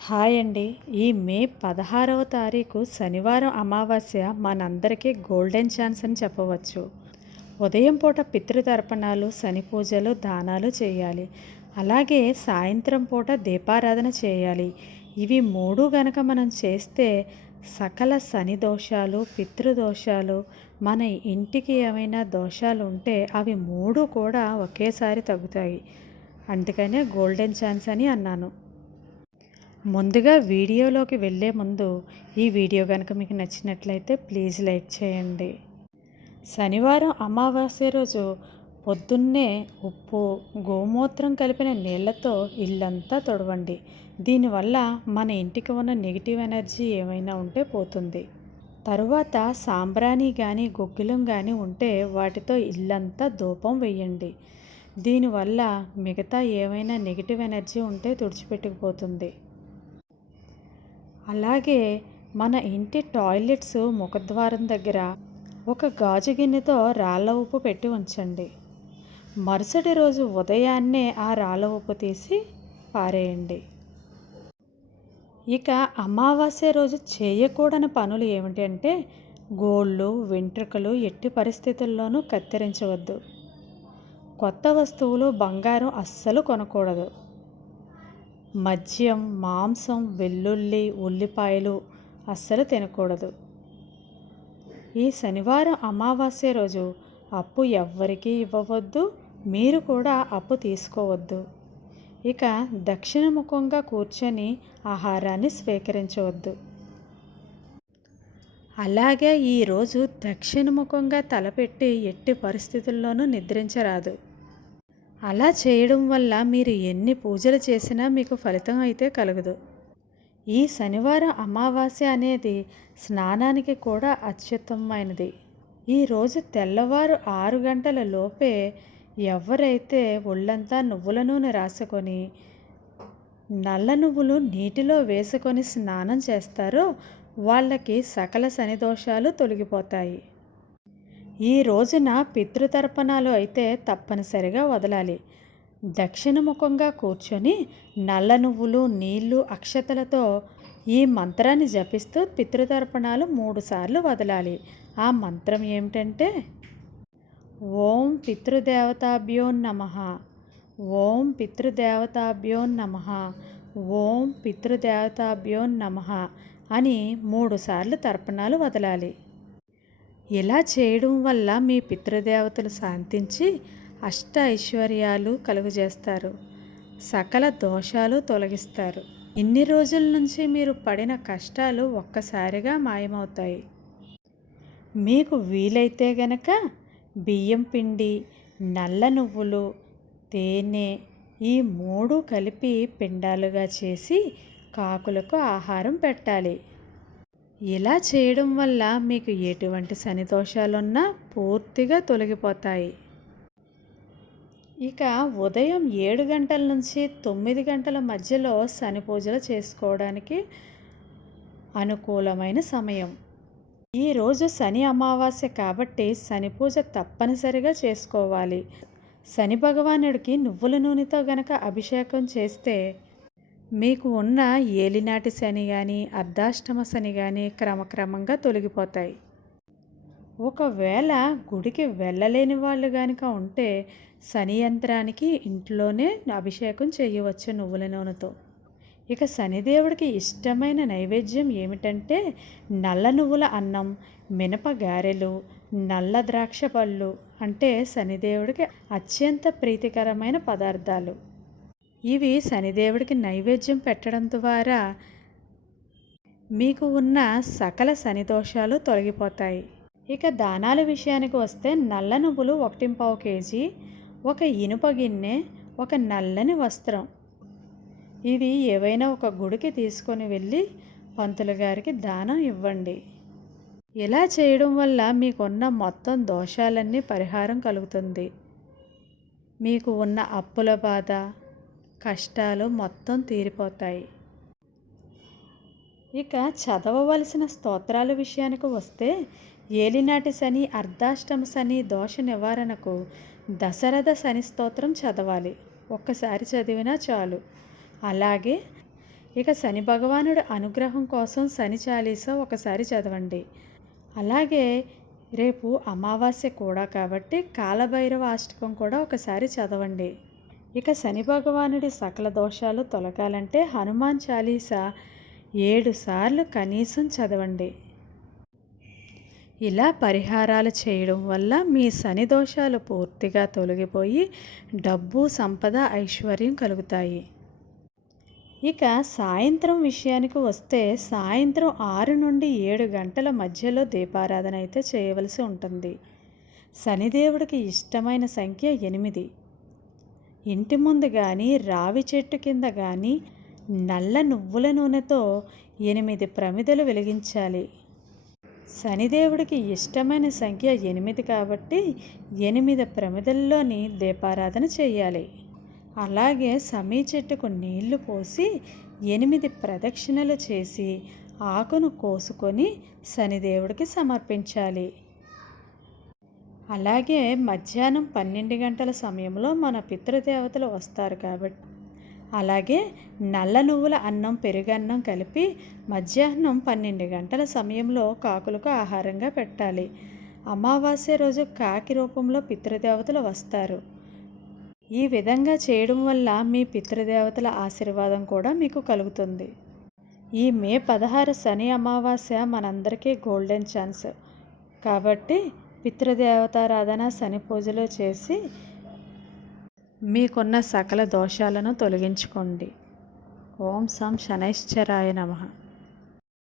Hi అండి. ఈ మే 16వ తారీఖు శనివారం అమావాస్య మనందరికీ గోల్డెన్ ఛాన్స్ అని చెప్పవచ్చు. ఉదయం పూట పితృతర్పణాలు, శని పూజలు, దానాలు చేయాలి. అలాగే సాయంత్రం పూట దీపారాధన చేయాలి. ఇవి మూడు గనక మనం చేస్తే సకల శని దోషాలు, పితృదోషాలు, మన ఇంటికి ఏమైనా దోషాలు ఉంటే అవి మూడు కూడా ఒకేసారి తగ్గుతాయి. అందుకనే గోల్డెన్ ఛాన్స్ అని అన్నాను. ముందుగా వీడియోలోకి వెళ్ళే ముందు ఈ వీడియో కనుక మీకు నచ్చినట్లయితే ప్లీజ్ లైక్ చేయండి. శనివారం అమావాస్య రోజు పొద్దున్నే ఉప్పు, గోమూత్రం కలిపిన నీళ్లతో ఇల్లంతా తుడవండి. దీనివల్ల మన ఇంటికి ఉన్న నెగిటివ్ ఎనర్జీ ఏమైనా ఉంటే పోతుంది. తరువాత సాంబ్రాణి కానీ గుగ్గిలం కానీ ఉంటే వాటితో ఇల్లంతా ధూపం వేయండి. దీనివల్ల మిగతా ఏమైనా నెగిటివ్ ఎనర్జీ ఉంటే తుడిచిపెట్టుకుపోతుంది. అలాగే మన ఇంటి టాయిలెట్స్ ముఖద్వారం దగ్గర ఒక గాజు గిన్నెతో రాళ్ళ ఉప్పు పెట్టి ఉంచండి. మరుసటి రోజు ఉదయాన్నే ఆ రాళ్ళ ఉప్పు తీసి పారేయండి. ఇక అమావాస్య రోజు చేయకూడని పనులు ఏమిటి అంటే గోళ్ళు, వెంట్రుకలు ఎట్టి పరిస్థితుల్లోనూ కత్తిరించవద్దు. కొత్త వస్తువులు, బంగారం అస్సలు కొనకూడదు. మద్యం, మాంసం, వెల్లుల్లి, ఉల్లిపాయలు అస్సలు తినకూడదు. ఈ శనివారం అమావాస్య రోజు అప్పు ఎవ్వరికీ ఇవ్వవద్దు, మీరు కూడా అప్పు తీసుకోవద్దు. ఇక దక్షిణముఖంగా కూర్చొని ఆహారాన్ని స్వీకరించవద్దు. అలాగే ఈరోజు దక్షిణముఖంగా తలపెట్టి ఎట్టి పరిస్థితుల్లోనూ నిద్రించరాదు. అలా చేయడం వల్ల మీరు ఎన్ని పూజలు చేసినా మీకు ఫలితం అయితే కలగదు. ఈ శనివారం అమావాస్య అనేది స్నానానికి కూడా అత్యుత్తమమైనది. ఈరోజు తెల్లవారు 6 గంటల లోపే ఎవరైతే ఒళ్ళంతా నువ్వుల నూనె రాసుకొని నల్ల నువ్వులు నీటిలో వేసుకొని స్నానం చేస్తారో వాళ్ళకి సకల శని దోషాలు తొలగిపోతాయి. ఈ రోజున పితృతర్పణాలు అయితే తప్పనిసరిగా వదలాలి. దక్షిణముఖంగా కూర్చొని నల్ల నువ్వులు, నీళ్లు, అక్షతలతో ఈ మంత్రాన్ని జపిస్తూ పితృతర్పణాలు 3 సార్లు వదలాలి. ఆ మంత్రం ఏమిటంటే ఓం పితృదేవతాభ్యో నమః, ఓం పితృదేవతాభ్యో నమః, ఓం పితృదేవతాభ్యో నమః అని 3 సార్లు తర్పణాలు వదలాలి. ఇలా చేయడం వల్ల మీ పితృదేవతలు శాంతించి అష్ట ఐశ్వర్యాలు కలుగజేస్తారు, సకల దోషాలు తొలగిస్తారు. ఇన్ని రోజుల నుంచి మీరు పడిన కష్టాలు ఒక్కసారిగా మాయమవుతాయి. మీకు వీలైతే గనక బియ్యం పిండి, నల్ల నువ్వులు, తేనె ఈ 3 కలిపి పిండాలుగా చేసి కాకులకు ఆహారం పెట్టాలి. ఇలా చేయడం వల్ల మీకు ఎటువంటి శని దోషాలున్నా పూర్తిగా తొలగిపోతాయి. ఇక ఉదయం 7 గంటల నుంచి 9 గంటల మధ్యలో శని పూజలు చేసుకోవడానికి అనుకూలమైన సమయం. ఈరోజు శని అమావాస్య కాబట్టి శని పూజ తప్పనిసరిగా చేసుకోవాలి. శని భగవానుడికి నువ్వుల నూనెతో గనక అభిషేకం చేస్తే మీకు ఉన్న ఏలినాటి శని కానీ అర్ధాష్టమ శని కానీ క్రమక్రమంగా తొలగిపోతాయి. ఒకవేళ గుడికి వెళ్ళలేని వాళ్ళు కనుక ఉంటే శని యంత్రానికి ఇంట్లోనే అభిషేకం చేయవచ్చు నువ్వుల నూనెతో. ఇక శనిదేవుడికి ఇష్టమైన నైవేద్యం ఏమిటంటే నల్ల నువ్వుల అన్నం, మినప గారెలు, నల్ల ద్రాక్ష పళ్ళు అంటే శనిదేవుడికి అత్యంత ప్రీతికరమైన పదార్థాలు. ఇవి శనిదేవుడికి నైవేద్యం పెట్టడం ద్వారా మీకు ఉన్న సకల శని దోషాలు తొలగిపోతాయి. ఇక దానాల విషయానికి వస్తే నల్ల నువ్వులు 1.5 కేజీ, ఒక ఇనుప గిన్నె, ఒక నల్లని వస్త్రం, ఇవి ఏవైనా ఒక గుడికి తీసుకొని వెళ్ళి పంతులు గారికి దానం ఇవ్వండి. ఇలా చేయడం వల్ల మీకున్న మొత్తం దోషాలన్నీ పరిహారం కలుగుతుంది. మీకు ఉన్న అప్పుల బాధ, కష్టాలు మొత్తం తీరిపోతాయి. ఇక చదవవలసిన స్తోత్రాల విషయానికి వస్తే ఏలినాటి శని, అర్ధాష్టమ శని దోష నివారణకు దశరథ శని స్తోత్రం చదవాలి. ఒక్కసారి చదివినా చాలు. అలాగే ఇక శని భగవానుడి అనుగ్రహం కోసం శని చాలీసా ఒకసారి చదవండి. అలాగే రేపు అమావాస్య కూడా కాబట్టి కాలభైరవ అష్టకం కూడా ఒకసారి చదవండి. ఇక శని భగవానుడి సకల దోషాలు తొలగాలంటే హనుమాన్ చాలీసా 7 సార్లు కనీసం చదవండి. ఇలా పరిహారాలు చేయడం వల్ల మీ శని దోషాలు పూర్తిగా తొలగిపోయి డబ్బు, సంపద, ఐశ్వర్యం కలుగుతాయి. ఇక సాయంత్రం విషయానికి వస్తే సాయంత్రం 6 నుండి 7 గంటల మధ్యలో దీపారాధన అయితే చేయవలసి ఉంటుంది. శనిదేవుడికి ఇష్టమైన సంఖ్య 8. ఇంటి ముందు కానీ రావి చెట్టు కింద కానీ నల్ల నువ్వుల నూనెతో 8 ప్రమిదలు వెలిగించాలి. శనిదేవుడికి ఇష్టమైన సంఖ్య 8 కాబట్టి 8 ప్రమిదల్లోని దీపారాధన చేయాలి. అలాగే సమీ చెట్టుకు నీళ్లు పోసి 8 ప్రదక్షిణలు చేసి ఆకును కోసుకొని శనిదేవుడికి సమర్పించాలి. అలాగే మధ్యాహ్నం 12 గంటల సమయంలో మన పితృదేవతలు వస్తారు కాబట్టి అలాగే నల్ల నువ్వుల అన్నం, పెరుగన్నం కలిపి మధ్యాహ్నం 12 గంటల సమయంలో కాకులకు ఆహారంగా పెట్టాలి. అమావాస్య రోజు కాకి రూపంలో పితృదేవతలు వస్తారు. ఈ విధంగా చేయడం వల్ల మీ పితృదేవతల ఆశీర్వాదం కూడా మీకు కలుగుతుంది. ఈ మే 16 శని అమావాస్య మనందరికీ గోల్డెన్ ఛాన్స్ కాబట్టి పితృదేవతారాధన, శని పూజలు చేసి మీకున్న సకల దోషాలను తొలగించుకోండి. ఓం సం శనైశ్చరాయ నమః.